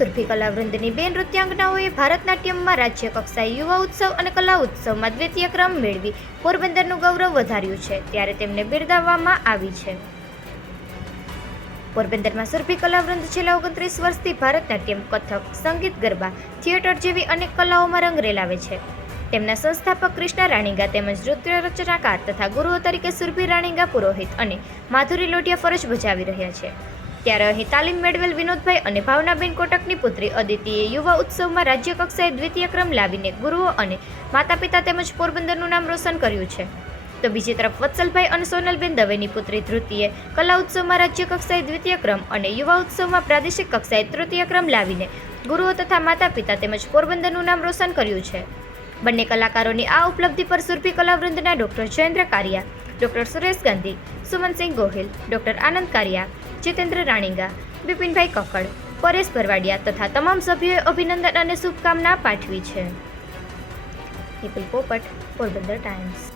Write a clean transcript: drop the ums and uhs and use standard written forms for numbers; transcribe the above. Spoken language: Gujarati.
સુરભી કલાવૃંદની બે નૃત્યાંગનાઓએ ભારતનાટ્યમમાં રાજ્ય કક્ષાએ યુવા ઉત્સવ અને કલા ઉત્સવમાં દ્વિતીય ક્રમ મેળવી પોરબંદરનું ગૌરવ વધાર્યું છે, ત્યારે તેમને બિરદાવવામાં આવી છે. પોરબંદરમાં સુરભી કલાવૃંદ છેલ્લા 29 વર્ષથી ભારતનાટ્યમ, કથક, સંગીત, ગરબા, થિયેટર જેવી અનેક કલાઓમાં રંગ રેલાવે છે. તેમના સંસ્થાપક કૃષ્ણા રાણીગા તેમજ નૃત્ય રચનાકાર તથા ગુરુઓ તરીકે સુરભી રાણીગા પુરોહિત અને માધુરી લોઢિયા ફરજ બજાવી રહ્યા છે. ત્યારે અહીં તાલીમ મેળવેલ વિનોદભાઈ અને ભાવનાબેન કોટકની પુત્રી અદિતિએ યુવા ઉત્સવમાં રાજ્ય કક્ષાએ દ્વિતીય ક્રમ લાવીને ગુરુઓ અને માતા પિતા તેમજ પોરબંદરનું નામ રોશન કર્યું છે. તો બીજી તરફ વત્સલભાઈ અને સોનલબેન દવેની પુત્રી ધૃતિએ કલા ઉત્સવમાં રાજ્ય કક્ષાએ દ્વિતીય ક્રમ અને યુવા ઉત્સવમાં પ્રાદેશિક કક્ષાએ તૃતીય ક્રમ લાવીને ગુરુઓ તથા માતા પિતા તેમજ પોરબંદરનું નામ રોશન કર્યું છે. બંને કલાકારોની આ ઉપલબ્ધિ પર સુરભી કલાવૃંદના doctor Jayendra Kariya, doctor Suresh Gandhi, Sumansinh Gohil, doctor Anand Kariya, Jitendra Raniga, Bipinbhai Kakkad, Paresh Bharwadiya તથા તમામ સભ્યોએ અભિનંદન અને શુભકામના પાઠવી છે. નિપુલ પોપટ, પોરબંદર ટાઈમ્સ.